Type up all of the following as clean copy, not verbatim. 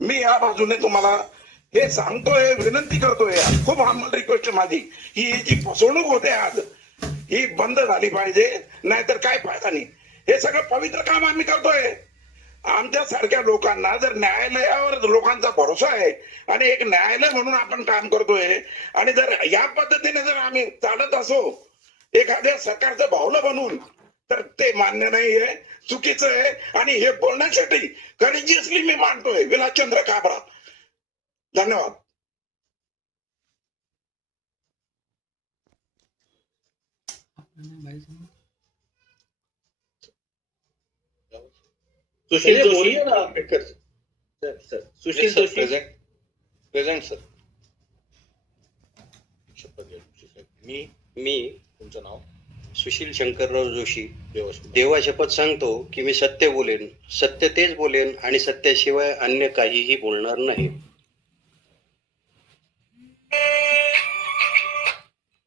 मी या बाजूने तुम्हाला हे सांगतोय, विनंती करतोय, खूप हंबल रिक्वेस्ट माझी, ही जी फसवणूक होते आज ही बंद झाली पाहिजे, नाहीतर काय फायदा नाही. हे सगळं पवित्र काम आम्ही करतोय. आमच्या सारख्या लोकांना जर न्यायालयावर लोकांचा भरोसा आहे आणि एक न्यायालय म्हणून आपण काम करतोय, आणि जर या पद्धतीने जर आम्ही चालत असो एखाद्या सरकारचं बाहुलं बनून, तर ते मान्य नाहीये, चुकीचं आहे. आणि हे बोलण्यासाठी करेजियसली मी मानतोय विलासचंद्र काबरा. धन्यवाद. Sushil Joshi sir Sushil Joshi present sir. मी तुमचं नाव? सुशील शंकरराव जोशी व्यवस्थित. देवा शपथ सांगतो की मी सत्य बोलेन, सत्य तेच बोलेन आणि सत्याशिवाय अन्य काहीही बोलणार नाही.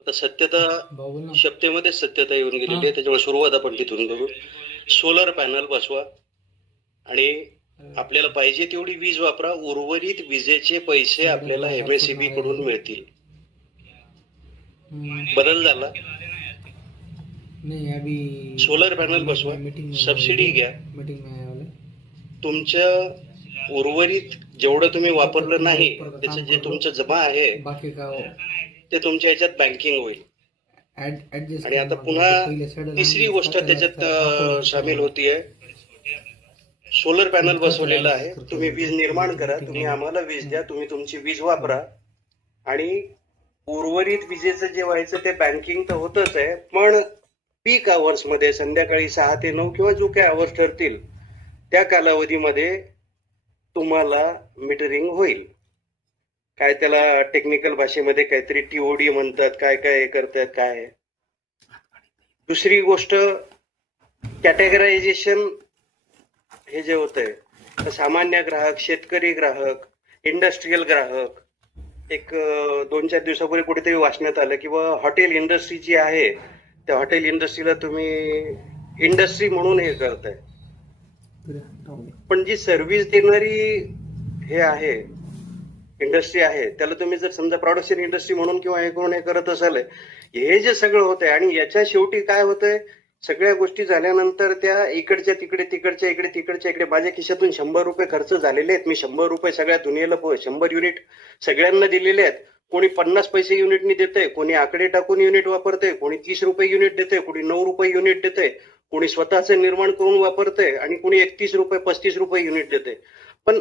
आता सत्यता शब्देमध्ये सत्यता येऊन गेलेली आहे, त्याच्यामुळे सुरुवात आपण तिथून करू. सोलर पॅनल बसवा आणि आपल्याला पाहिजे तेवढी वीज वापरा. उर्वरित विजेचे पैसे आपल्याला MSEB कडून मिळतील. बदल झाला. सोलर पॅनल बसवा, सबसिडी घ्या. तुमच्या उर्वरित जेवढं तुम्ही वापरलं नाही त्याचं जे तुमचं जमा आहे ते तुमच्या ह्याच्यात बँकिंग होईल. आणि आता पुन्हा तिसरी गोष्ट त्याच्यात सामील होतीये. सोलर पॅनल बसवलेलं आहे, तुम्ही वीज निर्माण करा, तुम्ही आम्हाला वीज द्या, तुम्ही तुमची वीज वापरा. आणि उर्वरित विजेचं जे व्हायचं ते बँकिंग तर होतच आहे, पण पीक आवर्स मध्ये संध्याकाळी 6 ते 9 किंवा जो काही आवर्स ठरतील त्या कालावधीमध्ये तुम्हाला मीटरिंग होईल. काय त्याला टेक्निकल भाषेमध्ये काहीतरी TOD म्हणतात, काय काय हे करतात काय. दुसरी गोष्ट कॅटेगरायझेशन हे जे होतंय, सामान्य ग्राहक, शेतकरी ग्राहक, इंडस्ट्रीयल ग्राहक. एक 2-4 दिवसापूर्वी कुठेतरी वाचण्यात आलं की हॉटेल इंडस्ट्री जी आहे त्या हॉटेल इंडस्ट्रीला तुम्ही इंडस्ट्री म्हणून हे करताय, पण जी सर्व्हिस देणारी हे आहे इंडस्ट्री आहे त्याला तुम्ही जर समजा प्रोडक्शन इंडस्ट्री म्हणून किंवा हे करून हे करत असाल, हे जे सगळं होतंय. आणि याच्या शेवटी काय होतंय, सगळ्या गोष्टी झाल्यानंतर त्या इकडच्या तिकडे, तिकडच्या इकडे, तिकडच्या इकडे, माझ्या खिशातून 100 रुपये खर्च झालेले आहेत. मी 100 रुपये सगळ्या दुनियेला 100 युनिट सगळ्यांना दिलेले आहेत. कोणी 50 पैसे युनिटनी देतंय, कोणी आकडे टाकून युनिट वापरतंय, कोणी 30 रुपये युनिट देतंय, कोणी 9 रुपये युनिट देतंय, कोणी स्वतःचं निर्माण करून वापरतंय आणि कोणी 31 रुपये 35 रुपये युनिट देतंय. पण